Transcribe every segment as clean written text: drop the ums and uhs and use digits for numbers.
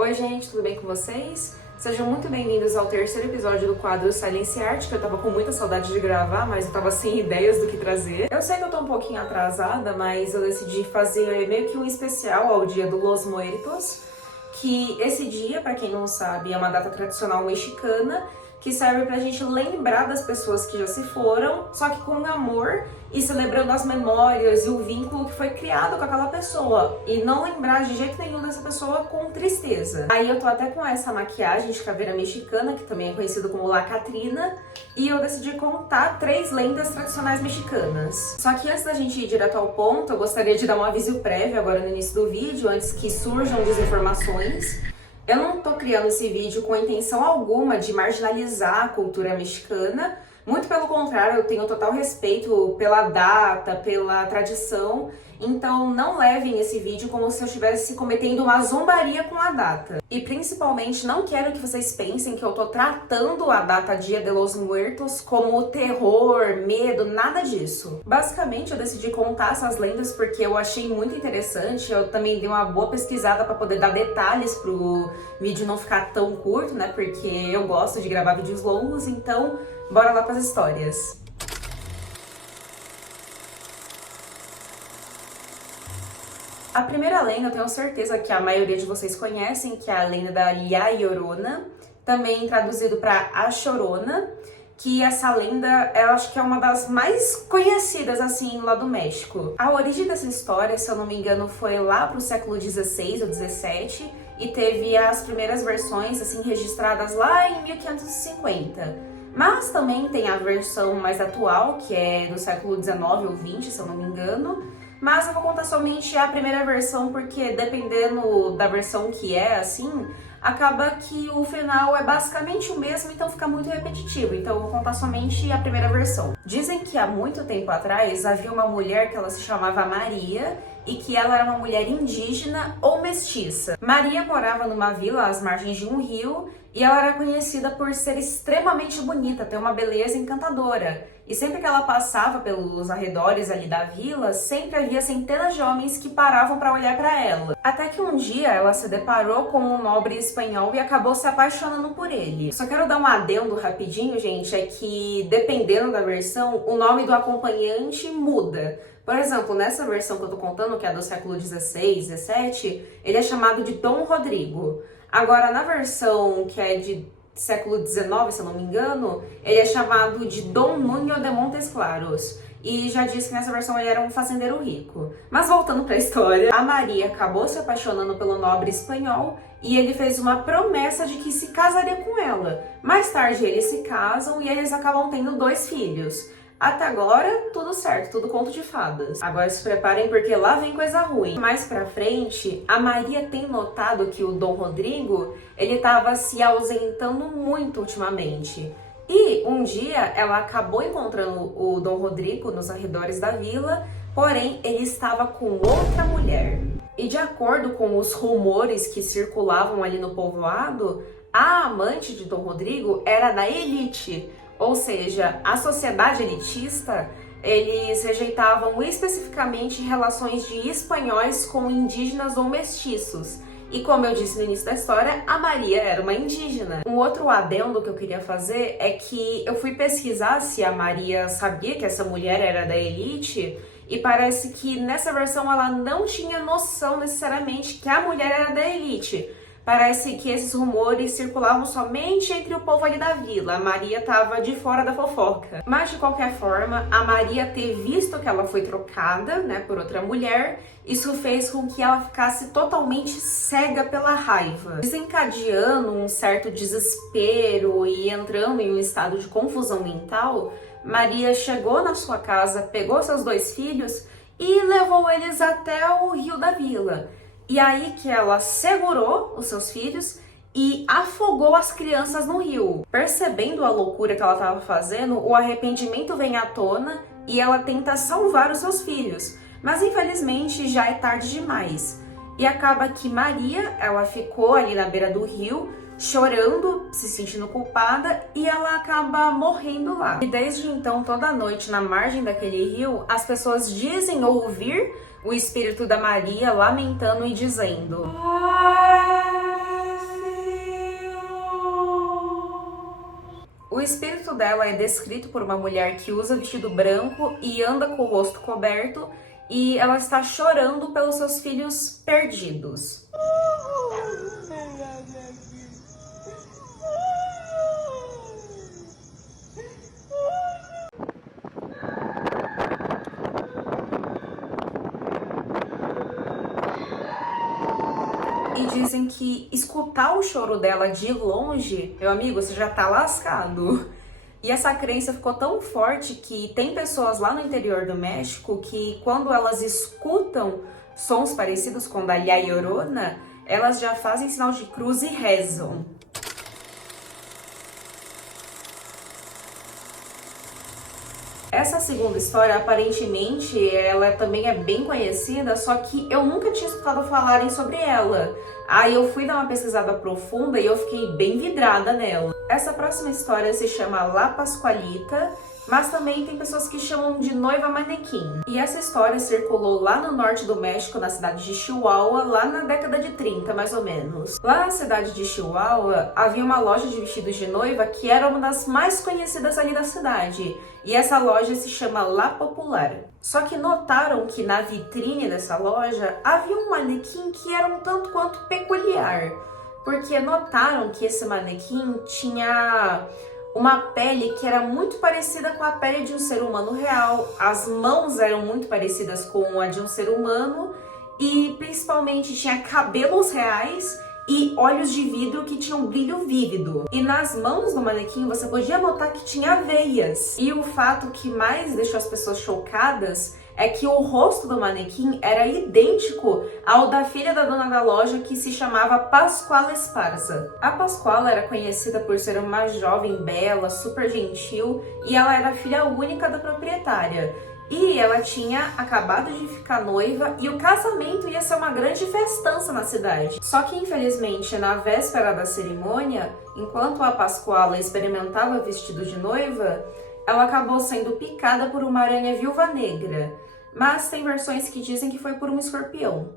Oi gente, tudo bem com vocês? Sejam muito bem-vindos ao terceiro episódio do quadro Silence Art, que eu tava com muita saudade de gravar, mas eu tava sem ideias do que trazer. Eu sei que eu tô um pouquinho atrasada, mas eu decidi fazer meio que um especial ao Dia do Los Muertos, que esse dia, pra quem não sabe, é uma data tradicional mexicana, que serve pra gente lembrar das pessoas que já se foram, só que com amor e celebrando as memórias e o vínculo que foi criado com aquela pessoa, e não lembrar de jeito nenhum dessa pessoa com tristeza. Aí eu tô até com essa maquiagem de caveira mexicana, que também é conhecido como La Catrina, e eu decidi contar 3 lendas tradicionais mexicanas. Só que antes da gente ir direto ao ponto, eu gostaria de dar um aviso prévio agora no início do vídeo, antes que surjam desinformações. Eu não tô criando esse vídeo com a intenção alguma de marginalizar a cultura mexicana, muito pelo contrário, eu tenho total respeito pela data, pela tradição, então não levem esse vídeo como se eu estivesse cometendo uma zombaria com a data. E principalmente não quero que vocês pensem que eu tô tratando a data Dia de los Muertos como terror, medo, nada disso. Basicamente eu decidi contar essas lendas porque eu achei muito interessante, eu também dei uma boa pesquisada para poder dar detalhes pro vídeo não ficar tão curto, né, porque eu gosto de gravar vídeos longos, então bora lá para as histórias. A primeira lenda eu tenho certeza que a maioria de vocês conhecem, que é a lenda da La Llorona, também traduzido para A Chorona, que essa lenda, eu acho que é uma das mais conhecidas, assim, lá do México. A origem dessa história, se eu não me engano, foi lá pro século XVI ou XVII, e teve as primeiras versões, assim, registradas lá em 1550. Mas também tem a versão mais atual, que é do século XIX ou XX, se eu não me engano. Mas eu vou contar somente a primeira versão, porque dependendo da versão que é, assim, acaba que o final é basicamente o mesmo, então fica muito repetitivo. Então eu vou contar somente a primeira versão. Dizem que há muito tempo atrás havia uma mulher que ela se chamava Maria e que ela era uma mulher indígena ou mestiça. Maria morava numa vila às margens de um rio e ela era conhecida por ser extremamente bonita, ter uma beleza encantadora. E sempre que ela passava pelos arredores ali da vila, sempre havia centenas de homens que paravam para olhar para ela. Até que um dia ela se deparou com um nobre espanhol e acabou se apaixonando por ele. Só quero dar um adendo rapidinho, gente, é que dependendo da versão, o nome do acompanhante muda. Por exemplo, nessa versão que eu tô contando, que é do século XVI, XVII, ele é chamado de Dom Rodrigo. Agora, na versão que é de século XIX, se eu não me engano, ele é chamado de Dom Nuño de Montes Claros. E já disse que nessa versão ele era um fazendeiro rico. Mas voltando para a história, a Maria acabou se apaixonando pelo nobre espanhol e ele fez uma promessa de que se casaria com ela. Mais tarde eles se casam e eles acabam tendo 2 filhos. Até agora, tudo certo, tudo conto de fadas. Agora se preparem porque lá vem coisa ruim. Mais pra frente, a Maria tem notado que o Dom Rodrigo, ele tava se ausentando muito ultimamente. E um dia ela acabou encontrando o Dom Rodrigo nos arredores da vila, porém ele estava com outra mulher. E de acordo com os rumores que circulavam ali no povoado, a amante de Dom Rodrigo era da elite. Ou seja, a sociedade elitista, eles rejeitavam especificamente relações de espanhóis com indígenas ou mestiços. E como eu disse no início da história, a Maria era uma indígena. Um outro adendo que eu queria fazer é que eu fui pesquisar se a Maria sabia que essa mulher era da elite, e parece que nessa versão ela não tinha noção necessariamente que a mulher era da elite. Parece que esses rumores circulavam somente entre o povo ali da vila. A Maria estava de fora da fofoca. Mas, de qualquer forma, a Maria ter visto que ela foi trocada, né, por outra mulher, isso fez com que ela ficasse totalmente cega pela raiva, desencadeando um certo desespero e entrando em um estado de confusão mental. Maria chegou na sua casa, pegou seus 2 filhos e levou eles até o rio da vila. E aí que ela segurou os seus filhos e afogou as crianças no rio. Percebendo a loucura que ela estava fazendo, o arrependimento vem à tona e ela tenta salvar os seus filhos. Mas infelizmente já é tarde demais. E acaba que Maria, ela ficou ali na beira do rio, chorando, se sentindo culpada, e ela acaba morrendo lá. E desde então, toda noite, na margem daquele rio, as pessoas dizem ouvir o espírito da Maria lamentando e dizendo: dela é descrito por uma mulher que usa vestido branco e anda com o rosto coberto, e ela está chorando pelos seus filhos perdidos. E dizem que escutar o choro dela de longe, meu amigo, você já tá lascado. E essa crença ficou tão forte que tem pessoas lá no interior do México que, quando elas escutam sons parecidos com o da La Llorona, elas já fazem sinal de cruz e rezam. Essa segunda história, aparentemente, ela também é bem conhecida, só que eu nunca tinha escutado falarem sobre ela. Aí eu fui dar uma pesquisada profunda e eu fiquei bem vidrada nela. Essa próxima história se chama La Pascualita, mas também tem pessoas que chamam de Noiva Manequim. E essa história circulou lá no norte do México, na cidade de Chihuahua, lá na década de 30, mais ou menos. Lá na cidade de Chihuahua, havia uma loja de vestidos de noiva que era uma das mais conhecidas ali da cidade. E essa loja se chama La Popular. Só que notaram que na vitrine dessa loja havia um manequim que era um tanto quanto peculiar. Porque notaram que esse manequim tinha uma pele que era muito parecida com a pele de um ser humano real, as mãos eram muito parecidas com a de um ser humano e principalmente tinha cabelos reais e olhos de vidro que tinham brilho vívido. E nas mãos do manequim você podia notar que tinha veias. E o fato que mais deixou as pessoas chocadas é que o rosto do manequim era idêntico ao da filha da dona da loja, que se chamava Pascuala Esparza. A Pascuala era conhecida por ser uma jovem bela, super gentil, e ela era filha única da proprietária. E ela tinha acabado de ficar noiva e o casamento ia ser uma grande festança na cidade. Só que, infelizmente, na véspera da cerimônia, enquanto a Pascuala experimentava vestido de noiva, ela acabou sendo picada por uma aranha viúva negra. Mas tem versões que dizem que foi por um escorpião.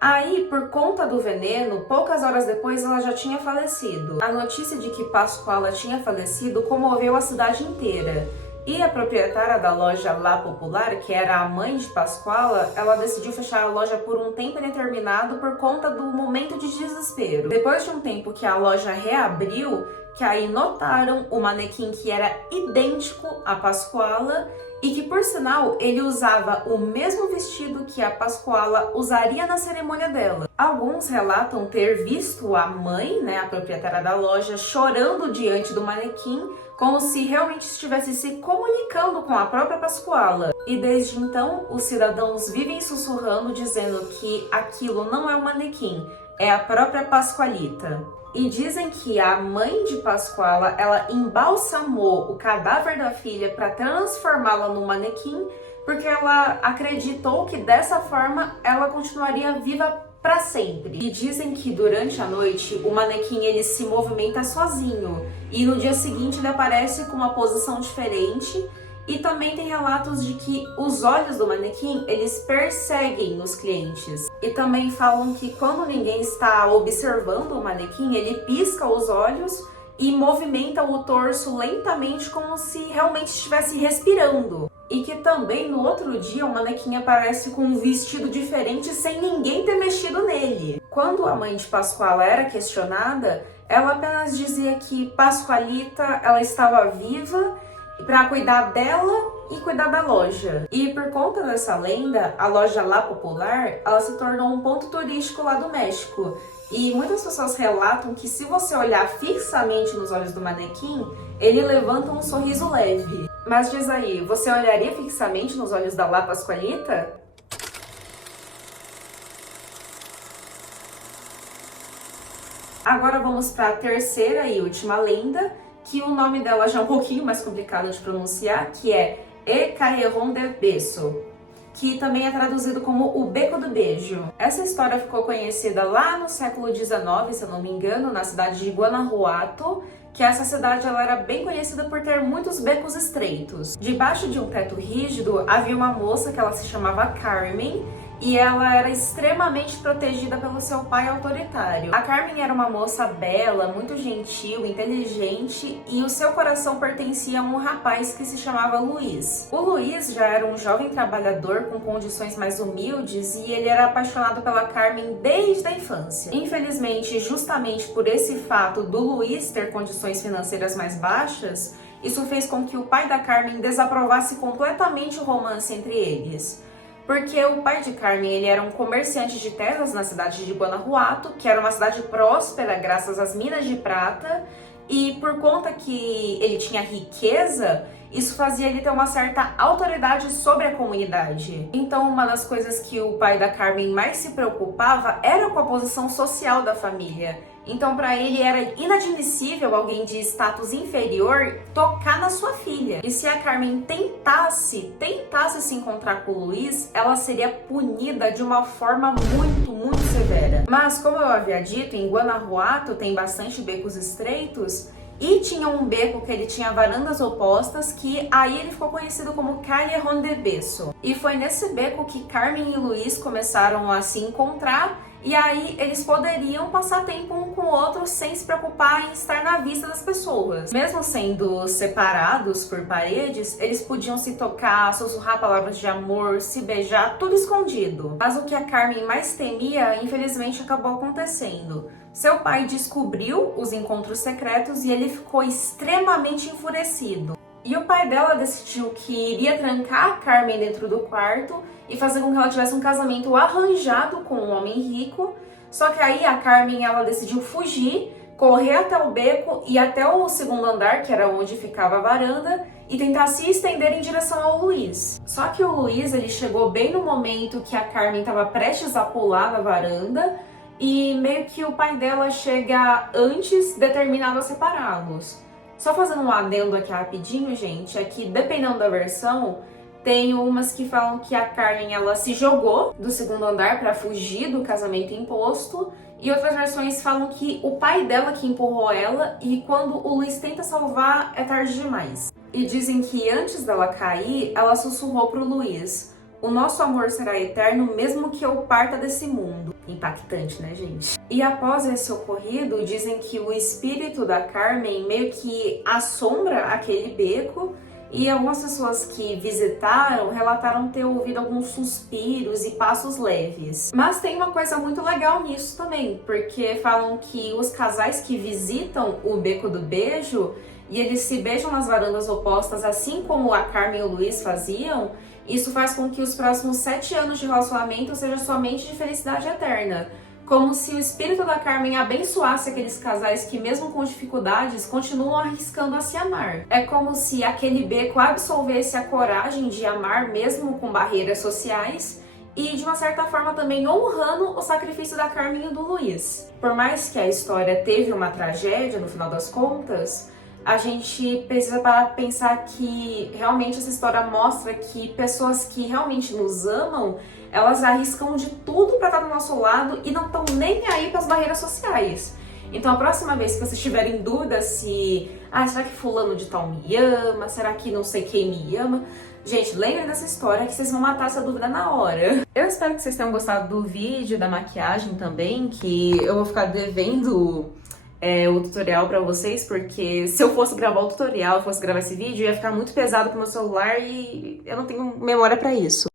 Aí, por conta do veneno, poucas horas depois ela já tinha falecido. A notícia de que Pascuala tinha falecido comoveu a cidade inteira. E a proprietária da loja La Popular, que era a mãe de Pascuala, ela decidiu fechar a loja por um tempo indeterminado por conta do momento de desespero. Depois de um tempo que a loja reabriu, que aí notaram o manequim que era idêntico a Pascuala e que, por sinal, ele usava o mesmo vestido que a Pascuala usaria na cerimônia dela. Alguns relatam ter visto a mãe, né, a proprietária da loja, chorando diante do manequim, como se realmente estivesse se comunicando com a própria Pascuala. E desde então, os cidadãos vivem sussurrando, dizendo que aquilo não é um manequim, é a própria Pascualita. E dizem que a mãe de Pascuala, ela embalsamou o cadáver da filha para transformá-la num manequim, porque ela acreditou que dessa forma ela continuaria viva para sempre. E dizem que durante a noite o manequim ele se movimenta sozinho e no dia seguinte ele aparece com uma posição diferente. E também tem relatos de que os olhos do manequim, eles perseguem os clientes. E também falam que quando ninguém está observando o manequim, ele pisca os olhos e movimenta o torso lentamente como se realmente estivesse respirando. E que também no outro dia o manequim aparece com um vestido diferente sem ninguém ter mexido nele. Quando a mãe de Pascuala era questionada, ela apenas dizia que Pascualita, ela estava viva para cuidar dela e cuidar da loja. E por conta dessa lenda, a loja La Popular, ela se tornou um ponto turístico lá do México. E muitas pessoas relatam que se você olhar fixamente nos olhos do manequim, ele levanta um sorriso leve. Mas diz aí, você olharia fixamente nos olhos da La Pascualita? Agora vamos para a terceira e última lenda, que o nome dela já é um pouquinho mais complicado de pronunciar, que é E Callejón del Beso, que também é traduzido como o Beco do Beijo. Essa história ficou conhecida lá no século XIX, se eu não me engano, na cidade de Guanajuato, que essa cidade ela era bem conhecida por ter muitos becos estreitos. Debaixo de um teto rígido havia uma moça que ela se chamava Carmen, e ela era extremamente protegida pelo seu pai autoritário. A Carmen era uma moça bela, muito gentil, inteligente, e o seu coração pertencia a um rapaz que se chamava Luiz. O Luiz já era um jovem trabalhador com condições mais humildes e ele era apaixonado pela Carmen desde a infância. Infelizmente, justamente por esse fato do Luiz ter condições financeiras mais baixas, isso fez com que o pai da Carmen desaprovasse completamente o romance entre eles. Porque o pai de Carmen, ele era um comerciante de terras na cidade de Guanajuato, que era uma cidade próspera graças às minas de prata, e por conta que ele tinha riqueza, isso fazia ele ter uma certa autoridade sobre a comunidade. Então, uma das coisas que o pai da Carmen mais se preocupava era com a posição social da família. Então, para ele era inadmissível alguém de status inferior tocar na sua filha. E se a Carmen tentasse se encontrar com o Luiz, ela seria punida de uma forma muito severa. Mas, como eu havia dito, em Guanajuato tem bastante becos estreitos, e tinha um beco que ele tinha varandas opostas, que aí ele ficou conhecido como Callejón de Beso. E foi nesse beco que Carmen e Luiz começaram a se encontrar, e aí eles poderiam passar tempo um com o outro sem se preocupar em estar na vista das pessoas. Mesmo sendo separados por paredes, eles podiam se tocar, sussurrar palavras de amor, se beijar, tudo escondido. Mas o que a Carmen mais temia, infelizmente, acabou acontecendo. Seu pai descobriu os encontros secretos e ele ficou extremamente enfurecido. E o pai dela decidiu que iria trancar a Carmen dentro do quarto e fazer com que ela tivesse um casamento arranjado com um homem rico. Só que aí a Carmen, ela decidiu fugir, correr até o beco e até o segundo andar, que era onde ficava a varanda, e tentar se estender em direção ao Luiz. Só que o Luiz, ele chegou bem no momento que a Carmen estava prestes a pular da varanda, e meio que o pai dela chega antes, determinado a separá-los. Só fazendo um adendo aqui rapidinho, gente, é que dependendo da versão, tem umas que falam que a Carmen, ela se jogou do segundo andar para fugir do casamento imposto, e outras versões falam que o pai dela que empurrou ela, e quando o Luiz tenta salvar, é tarde demais. E dizem que antes dela cair, ela sussurrou pro Luiz: "O nosso amor será eterno mesmo que eu parta desse mundo." Impactante, né, gente? E após esse ocorrido, dizem que o espírito da Carmen meio que assombra aquele beco, e algumas pessoas que visitaram relataram ter ouvido alguns suspiros e passos leves. Mas tem uma coisa muito legal nisso também, porque falam que os casais que visitam o Beco do Beijo, e eles se beijam nas varandas opostas, assim como a Carmen e o Luiz faziam, isso faz com que os próximos 7 anos de relacionamento sejam somente de felicidade eterna. Como se o espírito da Carmen abençoasse aqueles casais que, mesmo com dificuldades, continuam arriscando a se amar. É como se aquele beco absolvesse a coragem de amar mesmo com barreiras sociais, e de uma certa forma também honrando o sacrifício da Carmen e do Luiz. Por mais que a história teve uma tragédia no final das contas, a gente precisa parar pra pensar que realmente essa história mostra que pessoas que realmente nos amam, elas arriscam de tudo pra estar do nosso lado e não estão nem aí para as barreiras sociais. Então, a próxima vez que vocês tiverem dúvida se será que fulano de tal me ama? Será que não sei quem me ama? Gente, lembrem dessa história que vocês vão matar essa dúvida na hora. Eu espero que vocês tenham gostado do vídeo, da maquiagem também, que eu vou ficar devendo o tutorial pra vocês, porque se eu fosse gravar o tutorial, fosse gravar esse vídeo, ia ficar muito pesado pro meu celular e eu não tenho memória pra isso.